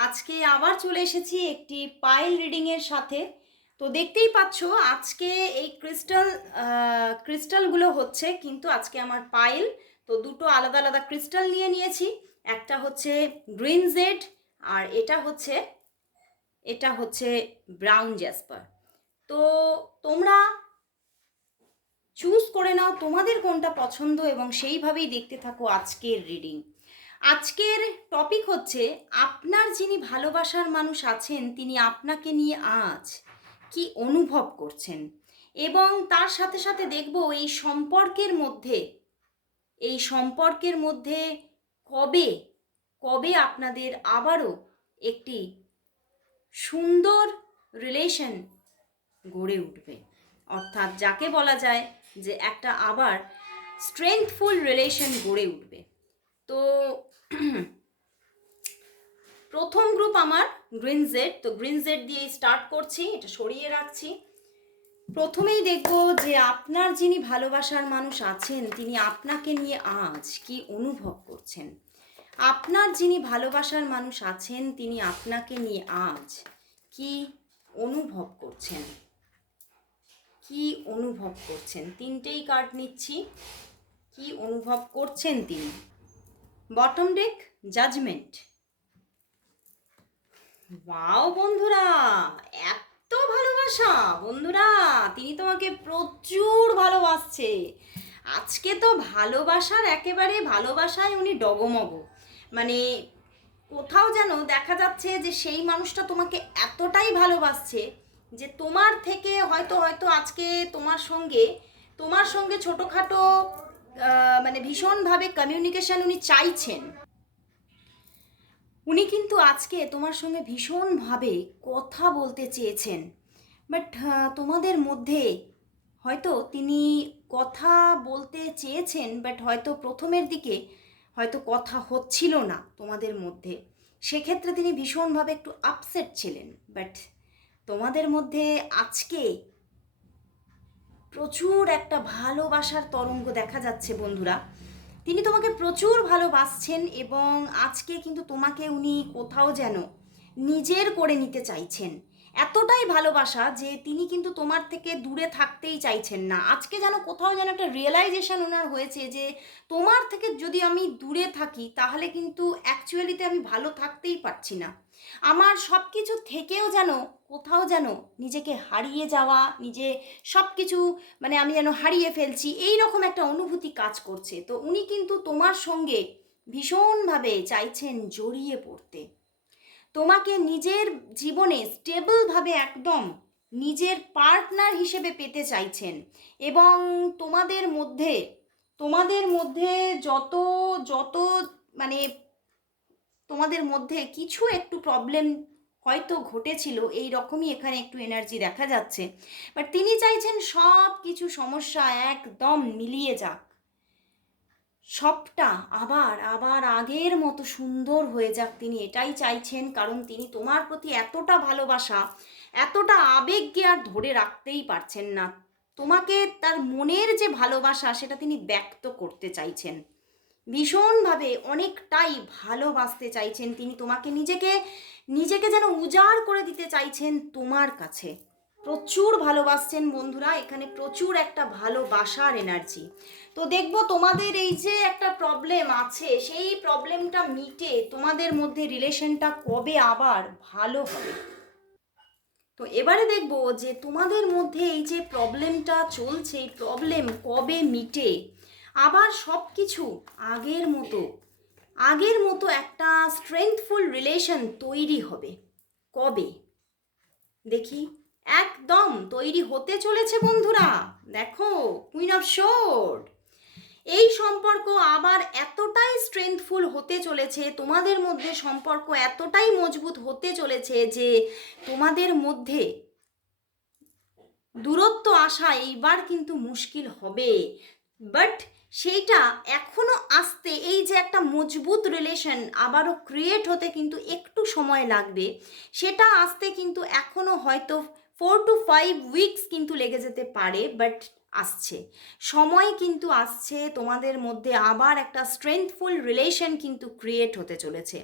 আজকে আবার চলে এসেছি একটি পাইল রিডিংয়ের সাথে। তো দেখতেই পাচ্ছ, আজকে এই ক্রিস্টাল ক্রিস্টালগুলো হচ্ছে কিন্তু আজকে আমার পাইল তো দুটো আলাদা আলাদা ক্রিস্টাল নিয়ে নিয়েছি। একটা হচ্ছে গ্রিন জেড আর এটা হচ্ছে এটা হচ্ছে ব্রাউন জ্যাসপার তো তোমরা চুজ করে নাও তোমাদের কোনটা পছন্দ এবং সেইভাবেই দেখতে থাকো আজকের রিডিং আজকের টপিক হচ্ছে, আপনার যিনি ভালোবাসার মানুষ আছেন, তিনি আপনাকে নিয়ে আজ কি অনুভব করছেন? এবং তার সাথে সাথে দেখব এই সম্পর্কের মধ্যে, এই সম্পর্কের মধ্যে কবে কবে আপনাদের আবারও একটি সুন্দর রিলেশন গড়ে উঠবে। অর্থাৎ যাকে বলা যায় যে একটা আবার স্ট্রেংথফুল রিলেশন গড়ে উঠবে। তো প্রথম গ্রুপ আমার গ্রিন জেড তো গ্রিন জেড দিয়ে স্টার্ট করছি, এটা সরিয়ে রাখছি। প্রথমেই দেখব যে আপনার যিনি ভালোবাসার মানুষ আছেন, তিনি আপনাকে নিয়ে আজ কি অনুভব করছেন? আপনার যিনি ভালোবাসার মানুষ আছেন, তিনি আপনাকে নিয়ে আজ কি অনুভব করছেন? কি অনুভব করছেন? তিনটেই কার্ড নিচ্ছি। কি অনুভব করছেন তিনি? বটম ডেক জাজমেন্ট ওয়াও বন্ধুরা, এত ভালোবাসা। বন্ধুরা, তিনি তোমাকে প্রচুর ভালোবাসছে। আজকে তো ভালোবাসার একেবারে ভালোবাসায় উনি ডগমগ। মানে কোথাও যেন দেখা যাচ্ছে যে সেই মানুষটা তোমাকে এতটাই ভালোবাসছে যে তোমার থেকে হয়তো হয়তো আজকে তোমার সঙ্গে তোমার সঙ্গে ছোটোখাটো মানে ভীষণভাবে কমিউনিকেশন উনি চাইছেন। উনি কিন্তু আজকে তোমার সঙ্গে ভীষণভাবে কথা বলতে চেয়েছেন। বাট তোমাদের মধ্যে হয়তো তিনি কথা বলতে চেয়েছেন বাট হয়তো প্রথমের দিকে হয়তো কথা হচ্ছিল না তোমাদের মধ্যে। সেক্ষেত্রে তিনি ভীষণভাবে একটু আপসেট ছিলেন। বাট তোমাদের মধ্যে আজকে প্রচুর একটা ভালোবাসার তরঙ্গ দেখা যাচ্ছে বন্ধুরা। তিনি তোমাকে প্রচুর ভালোবাসছেন এবং আজকে কিন্তু তোমাকে উনি কোথাও যেন নিজের করে নিতে চাইছেন। এতটাই ভালোবাসা যে তিনি কিন্তু তোমার থেকে দূরে থাকতেই চাইছেন না। আজকে যেন কোথাও যেন একটা রিয়েলাইজেশন ওনার হয়েছে যে তোমার থেকে যদি আমি দূরে থাকি, তাহলে কিন্তু অ্যাকচুয়ালিতে আমি ভালো থাকতেই পারছি না। আমার সব কিছু থেকেও যেন, কোথাও যেন নিজেকে হারিয়ে যাওয়া, নিজে সব কিছু মানে আমি যেন হারিয়ে ফেলছি এই রকম একটা অনুভূতি কাজ করছে। তো উনি কিন্তু তোমার সঙ্গে ভীষণভাবে চাইছেন জড়িয়ে পড়তে। তোমাকে নিজের জীবনে স্টেবলভাবে একদম নিজের পার্টনার হিসেবে পেতে চাইছেন এবং তোমাদের মধ্যে তোমাদের মধ্যে যত যত মানে তোমাদের মধ্যে কিছু একটু প্রবলেম হয়তো ঘটেছিল এই রকমই এখানে একটু এনার্জি দেখা যাচ্ছে। বাট তিনি চাইছেন সব কিছু সমস্যা একদম মিলিয়ে যাক। সবটা আবার আবার আগের মতো সুন্দর হয়ে যাক তিনি, এটাই চাইছেন। কারণ তিনি তোমার প্রতি এতটা ভালোবাসা, এতটা আবেগকে আর ধরে রাখতেই পারছেন না। তোমাকে তার মনের যে ভালোবাসা, সেটা তিনি ব্যক্ত করতে চাইছেন। ভীষণভাবে অনেকটাই ভালোবাসতে চাইছেন তিনি। তোমাকে নিজেকে নিজেকে যেন উজাড় করে দিতে চাইছেন তোমার কাছে। প্রচুর ভালোবাসছেন বন্ধুরা, এখানে প্রচুর একটা ভালোবাসার এনার্জি তো দেখব তোমাদের এই যে একটা প্রবলেম আছে, সেই প্রবলেমটা মিটে তোমাদের মধ্যে রিলেশনটা কবে আবার ভালো হবে? তো এবারে দেখব যে তোমাদের মধ্যে এই যে প্রবলেমটা চলছে, এই প্রবলেম কবে মিটে? আবার সব কিছু আগের মতো। আগের মতো একটা স্ট্রেংথফুল রিলেশন তৈরি হবে। কবে? দেখি। একদম তৈরি হতে চলেছে বন্ধুরা। দেখো কুইন অফ শোর এই সম্পর্ক আবার এতটাই স্ট্রেংথফুল হতে চলেছে, তোমাদের মধ্যে সম্পর্ক এতটাই মজবুত হতে চলেছে যে তোমাদের মধ্যে দূরত্ব আসা এইবার কিন্তু মুশকিল হবে। বাট সেইটা এখনও আসতে, এই যে একটা মজবুত রিলেশন আবারও ক্রিয়েট হতে কিন্তু একটু সময় লাগবে, সেটা আসতে কিন্তু এখনও হয়তো ফোর টু ফাইভ উইকস কিন্তু লেগে যেতে পারে বাট আসছে। সময় কিন্তু আসছে, তোমাদের মধ্যে আবার একটা স্ট্রেংথফুল রিলেশন কিন্তু ক্রিয়েট হতে চলেছে।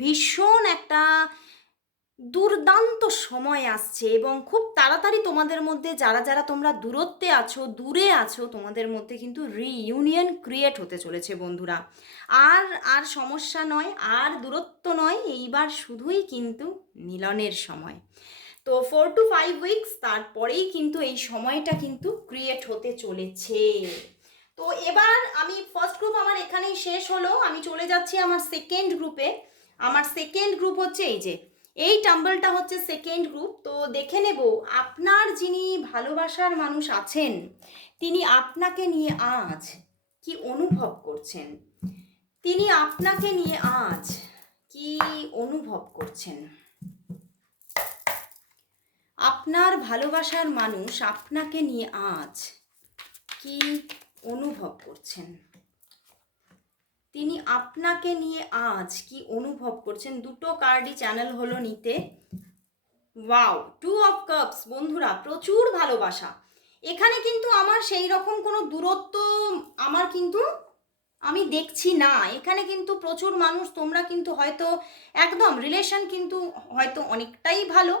ভীষণ একটা দুর্দান্ত সময় আসছে এবং খুব তাড়াতাড়ি তোমাদের মধ্যে যারা যারা তোমরা দূরত্বে আছো, দূরে আছো, তোমাদের মধ্যে কিন্তু রিইউনিয়ন ক্রিয়েট হতে চলেছে বন্ধুরা। আর আর সমস্যা নয়, আর দূরত্ব নয়, এইবার শুধুই কিন্তু মিলনের সময়। তো ফোর টু ফাইভ উইকস তারপরেই কিন্তু এই সময়টা কিন্তু ক্রিয়েট হতে চলেছে। তো এবার আমি ফার্স্ট গ্রুপ আমার এখানেই শেষ হলো, আমি চলে যাচ্ছি আমার সেকেন্ড গ্রুপে আমার সেকেন্ড গ্রুপ হচ্ছে এই যে এই টাম্বলটা হচ্ছে সেকেন্ড গ্রুপ তো দেখে নেব আপনার যিনি ভালোবাসার মানুষ আছেন, তিনি আপনাকে নিয়ে আজ কি অনুভব করছেন? তিনি আপনাকে নিয়ে আজ কি অনুভব করছেন? আপনার ভালোবাসার মানুষ আপনাকে নিয়ে আজ কি অনুভব করছেন? তিনি আপনাকে নিয়ে আজ কি অনুভব করছেন? দুটো কার্ডই চ্যানেল হলো নিতে। ওয়াও টু অফ কাপস বন্ধুরা, প্রচুর ভালোবাসা। এখানে কিন্তু আমার সেই রকম কোনো দূরত্ব আমার কিন্তু আমি দেখছি না। এখানে কিন্তু প্রচুর মানুষ, তোমরা কিন্তু হয়তো একদম রিলেশন কিন্তু হয়তো অনেকটাই ভালো।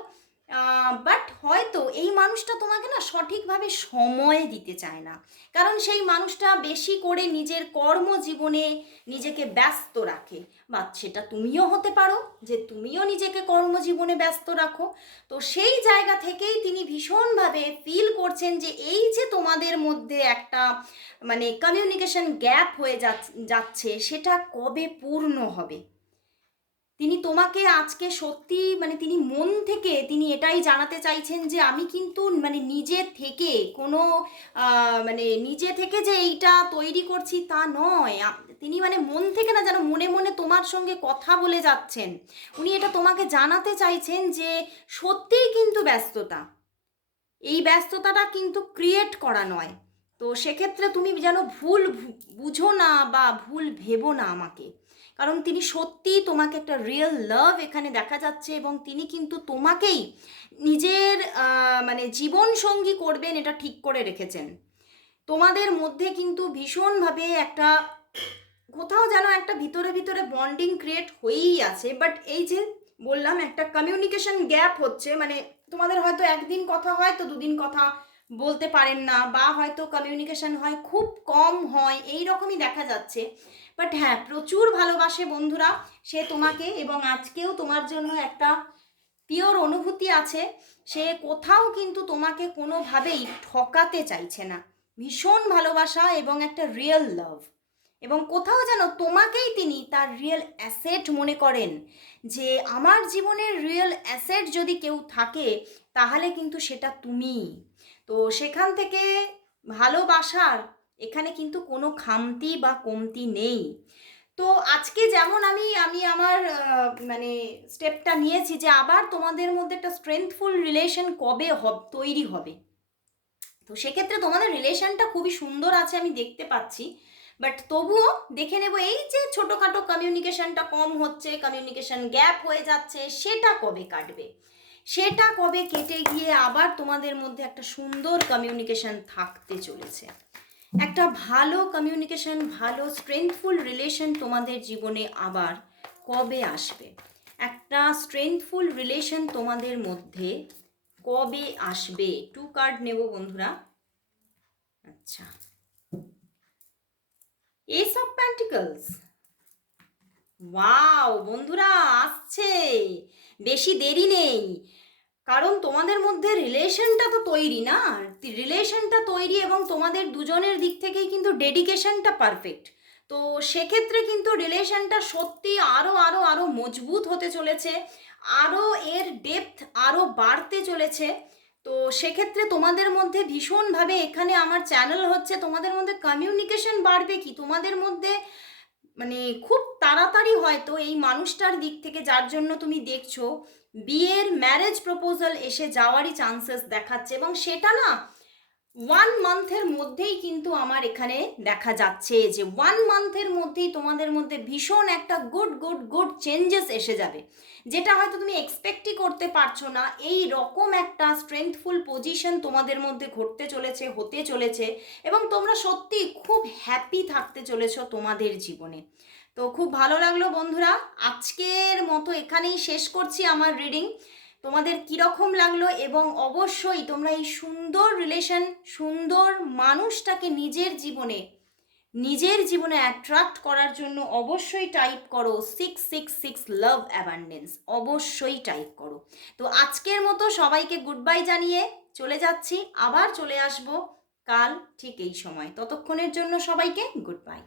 বাট হয়তো এই মানুষটা তোমাকে না সঠিকভাবে সময় দিতে চায় না। কারণ সেই মানুষটা বেশি করে নিজের কর্মজীবনে নিজেকে ব্যস্ত রাখে। বা সেটা তুমিও হতে পারো যে তুমিও নিজেকে কর্মজীবনে ব্যস্ত রাখো। তো সেই জায়গা থেকেই তিনি ভীষণভাবে ফিল করছেন যে এই যে তোমাদের মধ্যে একটা মানে কমিউনিকেশন গ্যাপ হয়ে যাচ্ছে, সেটা কবে পূর্ণ হবে? তিনি তোমাকে আজকে সত্যি মানে তিনি মন থেকে তিনি এটাই জানাতে চাইছেন যে আমি কিন্তু মানে নিজে থেকে কোনো মানে নিজে থেকে যে এইটা তৈরি করছি তা নয়। তিনি মানে মন থেকে না যেন মনে মনে তোমার সঙ্গে কথা বলে যাচ্ছেন। উনি এটা তোমাকে জানাতে চাইছেন যে সত্যিই কিন্তু ব্যস্ততা। এই ব্যস্ততাটা কিন্তু ক্রিয়েট করা নয়। তো সেক্ষেত্রে তুমি যেন ভুল বুঝো না বা ভুল ভেবো না আমাকে। কারণ তিনি সত্যিই তোমাকে একটা রিয়েল লাভ এখানে দেখা যাচ্ছে এবং তিনি কিন্তু তোমাকেই নিজের মানে জীবন সঙ্গী করবেন এটা ঠিক করে রেখেছেন। তোমাদের মধ্যে কিন্তু ভীষণভাবে একটা, কোথাও যেন একটা ভিতরে ভিতরে বন্ডিং ক্রিয়েট হয়েই আছে বাট এই যে বললাম একটা কমিউনিকেশন গ্যাপ হচ্ছে মানে তোমাদের হয়তো একদিন কথা হয় তো দুদিন কথা বলতে পারেন না, বা হয়তো কমিউনিকেশন হয়, খুব কম হয় এই রকমই দেখা যাচ্ছে। বাট হ্যাঁ প্রচুর ভালোবাসে বন্ধুরা সে তোমাকে এবং আজকেও তোমার জন্য একটা পিওর অনুভূতি আছে। সে কোথাও কিন্তু তোমাকে কোনোভাবেই ঠকাতে চাইছে না। ভীষণ ভালোবাসা এবং একটা রিয়েল লাভ এবং কোথাও যেন তোমাকেই তিনি তার রিয়েল অ্যাসেট মনে করেন যে আমার জীবনের রিয়েল অ্যাসেট যদি কেউ থাকে, তাহলে কিন্তু সেটা তুমি তো সেখান থেকে ভালোবাসার এখানে কিন্তু কোনো খামতি বা কমতি নেই। তো আজকে যেমন আমি আমি আমার মানে স্টেপটা নিয়েছি যে আবার তোমাদের মধ্যে একটা স্ট্রেংথফুল রিলেশন কবে হব, তৈরি হবে। তো সেক্ষেত্রে তোমাদের রিলেশনটা খুবই সুন্দর আছে আমি দেখতে পাচ্ছি। বাট তবুও দেখে নেব এই যে ছোটোখাটো কমিউনিকেশনটা কম হচ্ছে কমিউনিকেশন গ্যাপ হয়ে যাচ্ছে, সেটা কবে কাটবে? সেটা কবে কেটে গিয়ে আবার তোমাদের মধ্যে একটা সুন্দর কমিউনিকেশন থাকতে চলেছে? একটা ভালো কমিউনিকেশন ভালো স্ট্রেংথফুল রিলেশন তোমাদের জীবনে আবার কবে আসবে? একটা স্ট্রেংথফুল রিলেশন তোমাদের মধ্যে কবে আসবে? টু কার্ড নেব বন্ধুরা। আচ্ছা। এস অফ প্যান্টিকলস ওয়াও বন্ধুরা, আসছে। বেশি দেরি নেই। কারণ তোমাদের মধ্যে রিলেশনটা তো তৈরি না। রিলেশনটা তৈরি এবং তোমাদের দুজনের দিক থেকেই কিন্তু ডেডিকেশনটা পারফেক্ট তো সেক্ষেত্রে কিন্তু রিলেশনটা সত্যি আরও আরও আরও মজবুত হতে চলেছে আরও এর ডেপথ আরও বাড়তে চলেছে। তো সেক্ষেত্রে তোমাদের মধ্যে ভীষণভাবে এখানে আমার চ্যানেল হচ্ছে, তোমাদের মধ্যে কমিউনিকেশন বাড়বে কি? তোমাদের মধ্যে মানে খুব তাড়াতাড়ি হয়তো এই মানুষটার দিক থেকে, যার জন্য তুমি দেখছ বিয়ের ম্যারেজ প্রপোজাল এসে যাওয়ারই চান্সেস দেখাচ্ছে এবং সেটা না ওয়ান মান্থের মধ্যেই কিন্তু আমার এখানে দেখা যাচ্ছে যে ওয়ান মান্থের মধ্যেই তোমাদের মধ্যে ভীষণ একটা গুড গুড গুড চেঞ্জেস এসে যাবে। যেটা হয়তো তুমি এক্সপেক্টই করতে পারছ না, এই রকম একটা স্ট্রেংথফুল পজিশন তোমাদের মধ্যে ঘটতে চলেছে, হতে চলেছে এবং তোমরা সত্যি খুব হ্যাপি থাকতে চলেছো তোমাদের জীবনে। তো খুব ভালো লাগল বন্ধুরা। আজকের মতো এখানেই শেষ করছি আমার রিডিং তোমাদের কীরকম লাগল এবং অবশ্যই তোমরা এই সুন্দর রিলেশন সুন্দর মানুষটাকে নিজের জীবনে নিজের জীবনে অ্যাট্রাক্ট করার জন্য অবশ্যই টাইপ করো six six six love abundance অবশ্যই টাইপ করো। তো আজকের মতো সবাইকে গুড বাই জানিয়ে চলে যাচ্ছি। আবার চলে আসব কাল ঠিক এই সময়। ততক্ষণের জন্য সবাইকে গুড বাই